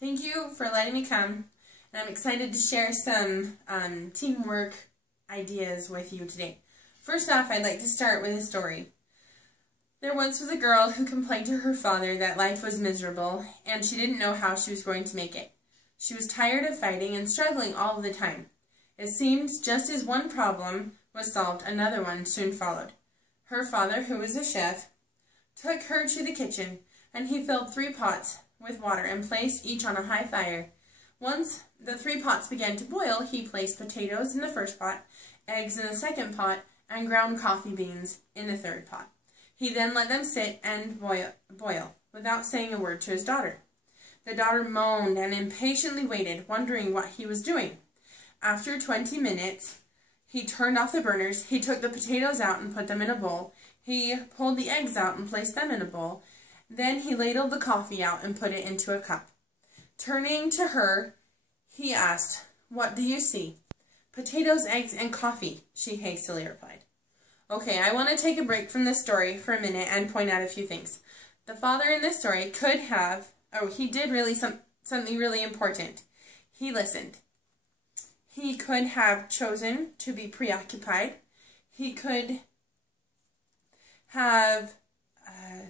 Thank you for letting me come, and I'm excited to share some teamwork ideas with you today. First off, I'd like to start with a story. There once was a girl who complained to her father that life was miserable, and she didn't know how she was going to make it. She was tired of fighting and struggling all of the time. It seemed just as one problem was solved, another one soon followed. Her father, who was a chef, took her to the kitchen, and he filled 3 pots with water and placed each on a high fire. Once the 3 pots began to boil, he placed potatoes in the first pot, eggs in the second pot, and ground coffee beans in the third pot. He then let them sit and boil without saying a word to his daughter. The daughter moaned and impatiently waited, wondering what he was doing. After 20 minutes, he turned off the burners, he took the potatoes out and put them in a bowl. He pulled the eggs out and placed them in a bowl. Then he ladled the coffee out and put it into a cup. Turning to her, he asked, "What do you see?" "Potatoes, eggs, and coffee," she hastily replied. Okay, I want to take a break from this story for a minute and point out a few things. The father in this story could have, he did really something really important. He listened. He could have chosen to be preoccupied. He could have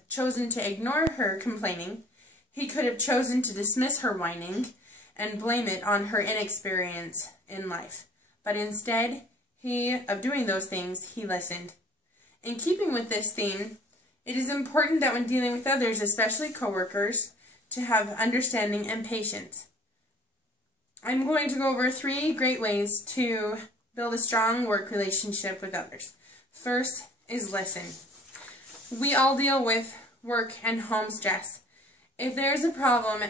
chosen to ignore her complaining. He could have chosen to dismiss her whining and blame it on her inexperience in life. But instead, of doing those things, he listened. In keeping with this theme, it is important that when dealing with others, especially coworkers, to have understanding and patience. I'm going to go over 3 great ways to build a strong work relationship with others. First is listen. We all deal with work and home stress. If there's a problem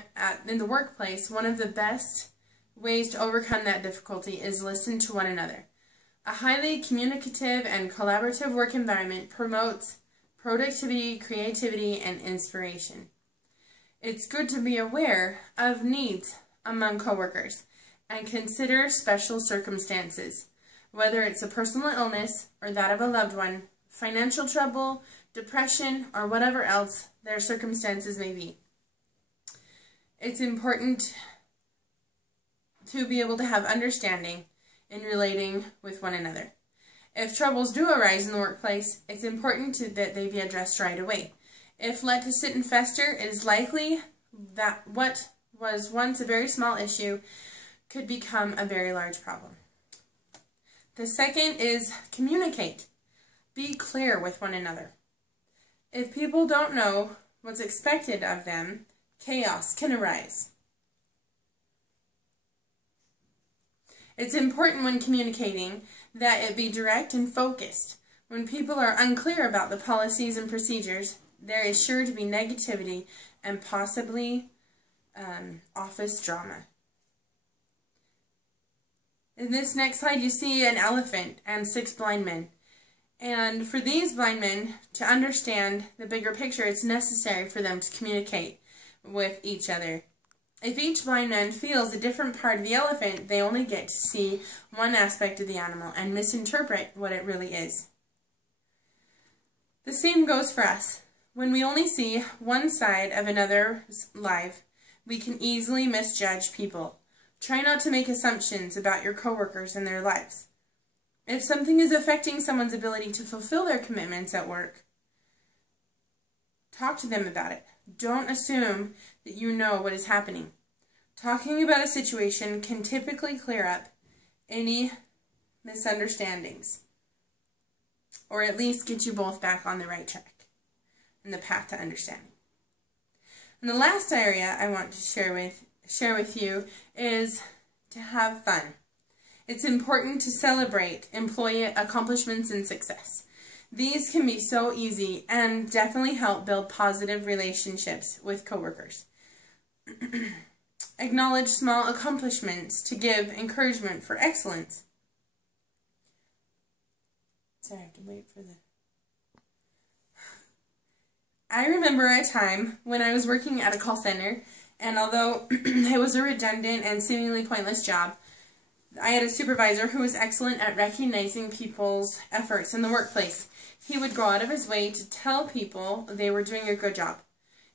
in the workplace, one of the best ways to overcome that difficulty is listen to one another. A highly communicative and collaborative work environment promotes productivity, creativity, and inspiration. It's good to be aware of needs among coworkers and consider special circumstances, whether it's a personal illness or that of a loved one, financial trouble, depression, or whatever else their circumstances may be. It's important to be able to have understanding in relating with one another. If troubles do arise in the workplace, it's important that they be addressed right away. If let to sit and fester, it is likely that what was once a very small issue could become a very large problem. The second is communicate. Be clear with one another. If people don't know what's expected of them, chaos can arise. It's important when communicating that it be direct and focused. When people are unclear about the policies and procedures, there is sure to be negativity and possibly office drama. In this next slide, you see an elephant and 6 blind men. And for these blind men to understand the bigger picture, it's necessary for them to communicate with each other. If each blind man feels a different part of the elephant, they only get to see one aspect of the animal and misinterpret what it really is. The same goes for us. When we only see one side of another's life, we can easily misjudge people. Try not to make assumptions about your coworkers and their lives. If something is affecting someone's ability to fulfill their commitments at work, talk to them about it. Don't assume that you know what is happening. Talking about a situation can typically clear up any misunderstandings, or at least get you both back on the right track and the path to understanding. And the last area I want to share with you is to have fun. It's important to celebrate employee accomplishments and success. These can be so easy and definitely help build positive relationships with coworkers. Acknowledge small accomplishments to give encouragement for excellence. Sorry, I have to wait for the... I remember a time when I was working at a call center, and although it was a redundant and seemingly pointless job, I had a supervisor who was excellent at recognizing people's efforts in the workplace. He would go out of his way to tell people they were doing a good job.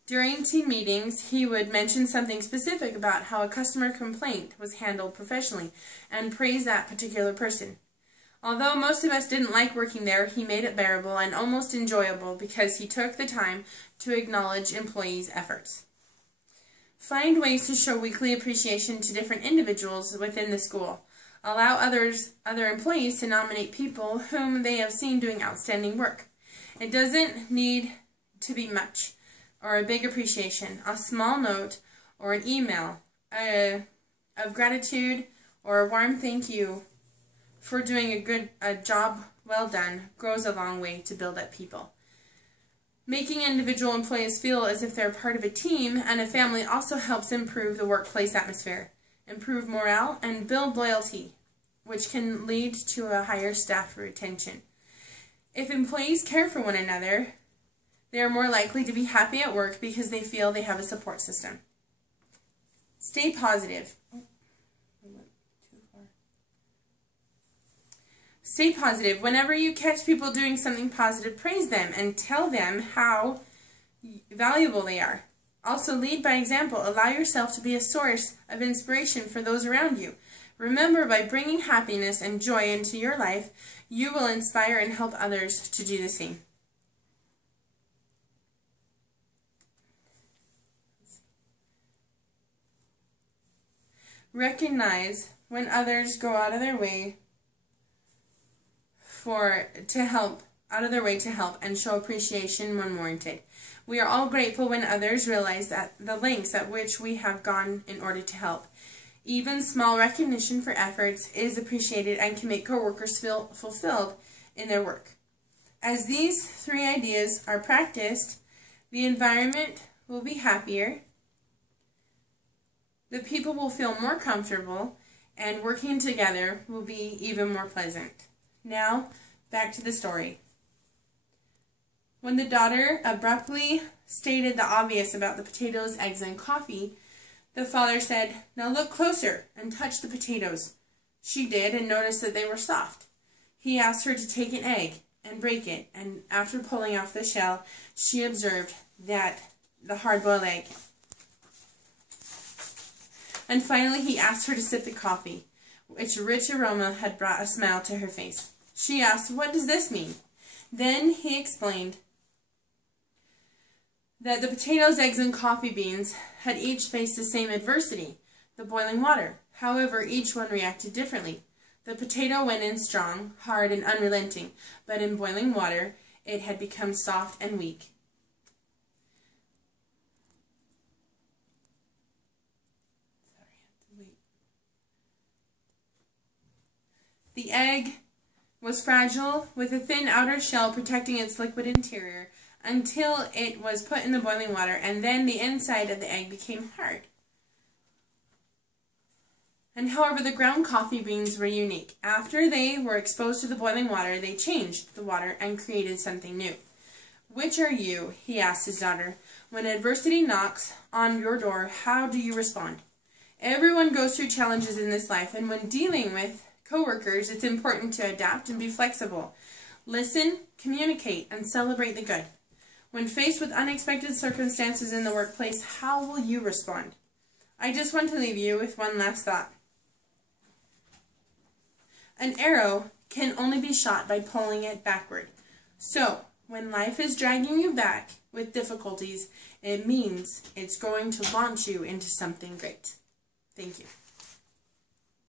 During team meetings, he would mention something specific about how a customer complaint was handled professionally and praise that particular person. Although most of us didn't like working there, he made it bearable and almost enjoyable because he took the time to acknowledge employees' efforts. Find ways to show weekly appreciation to different individuals within the school. Allow other employees to nominate people whom they have seen doing outstanding work. It doesn't need to be much or a big appreciation. A small note or an email of gratitude or a warm thank you for doing a job well done goes a long way to build up people. Making individual employees feel as if they're part of a team and a family also helps improve the workplace atmosphere, improve morale, and build loyalty, which can lead to a higher staff retention. If employees care for one another, they are more likely to be happy at work because they feel they have a support system. Stay positive. Stay positive. Whenever you catch people doing something positive, praise them and tell them how valuable they are. Also, lead by example. Allow yourself to be a source of inspiration for those around you. Remember, by bringing happiness and joy into your life, you will inspire and help others to do the same. Recognize when others go out of their way to help and show appreciation when warranted. We are all grateful when others realize that the lengths at which we have gone in order to help. Even small recognition for efforts is appreciated and can make coworkers feel fulfilled in their work. As these 3 ideas are practiced, the environment will be happier, the people will feel more comfortable, and working together will be even more pleasant. Now, back to the story. When the daughter abruptly stated the obvious about the potatoes, eggs, and coffee, the father said, "Now look closer and touch the potatoes." She did and noticed that they were soft. He asked her to take an egg and break it, and after pulling off the shell, she observed that the hard-boiled egg. And finally, he asked her to sip the coffee, which rich aroma had brought a smile to her face. She asked, "What does this mean?" Then he explained that the potatoes, eggs, and coffee beans had each faced the same adversity, the boiling water. However, each one reacted differently. The potato went in strong, hard, and unrelenting, but in boiling water, it had become soft and weak. The egg was fragile, with a thin outer shell protecting its liquid interior until it was put in the boiling water, and then the inside of the egg became hard. And however, the ground coffee beans were unique. After they were exposed to the boiling water, they changed the water and created something new. "Which are you?" he asked his daughter. "When adversity knocks on your door, how do you respond?" Everyone goes through challenges in this life, and when dealing with coworkers, it's important to adapt and be flexible. Listen, communicate, and celebrate the good. When faced with unexpected circumstances in the workplace, how will you respond? I just want to leave you with one last thought. An arrow can only be shot by pulling it backward. So, when life is dragging you back with difficulties, it means it's going to launch you into something great. Thank you.